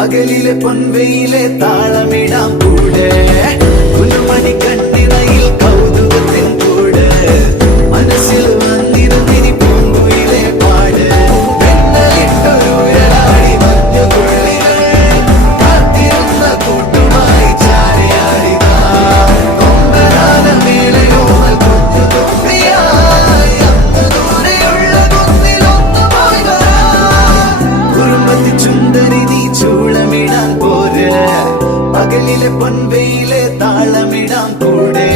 പകലിലെ പൊൻവെയിലെ താളമിടാം കൂടെ കുലുമണി കണ്ണിണയിൽ കൗതുകത്തിൻ കൂടെ മനസ്സിൽ വന്നിരുന്നിനി പൂങ്കുയിലെ പാട് വെണ്ണലിട്ടൊരുഴലാടി മഞ്ഞുതുള്ളികൾ കാത്തിരുന്ന കൂട്ടുമായി ചാരയാടിതാ കൊമ്പനാന മേളയോമൽ കുഞ്ഞു തൊപ്പിയായി അന്ന് ദൂരെയുള്ള കുന്നിലൊന്നു പോയി വരാം കുറുമ്പത്തി ചുണ്ടരി നീ ചൂളമിടാൻ പോര് പകലിലെ പൊൻവെയിലെ താളമിടാം കൂടെ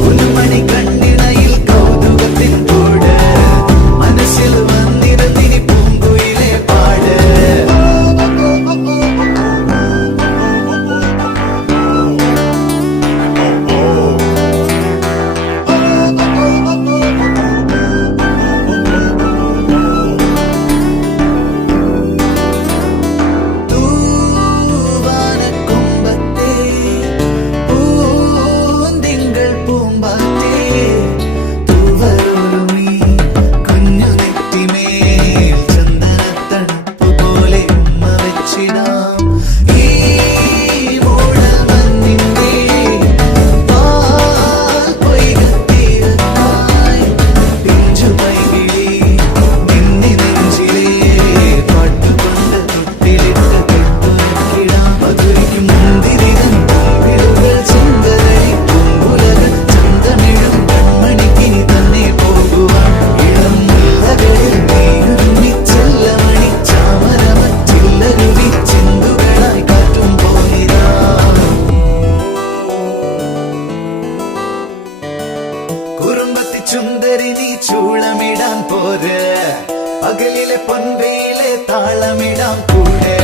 കുലുമണി കണ്ണിണയിൽ കൗതുകത്തിൻ കൂടെ മനസ്സിൽ വന്നിരുന്നിനി പൂങ്കുയിലെ പാട് തൂവാനക്കൊമ്പത്തെ പൂന്തിങ്കൾ പൂമ്പാറ്റേ തൂവലൊരുമി കുഞ്ഞു നെറ്റിമേൽ ചന്ദനത്തണുപ്പ് പോലെ ഉമ്മ വെച്ചിടാം ഈ മൂടൽമഞ്ഞിന്റെ പാൽ പൊയ്കത്തീരത്തായി പിഞ്ചു പൈകിളി നിന്നി നെഞ്ചിലെ പാട്ടുകൊണ്ട് തൊട്ടിലിട്ട് കെട്ടുവെക്കിടാം മധുരിക്കും മുന്തിരികം പൂവിടുകൾ ചെങ്കതളി പൂങ്കുലകൾ ചന്തമിഴും കൺമണിക്കിനി തന്നെ പോകുവാൻ ഇളം മുല്ലകളിൽ നീയൊരുങ്ങി ചെല്ലമണി ചാമരമറ്റില്ലരുവി ചിന്തുകളായി കാറ്റും പോയിരാ കുറുമ്പത്തി ചുന്ദരി നീ ചൂളമിടാൻ പോര് പകലിലെ പൊൻവെയിലെ താളമിടാം കൂടെ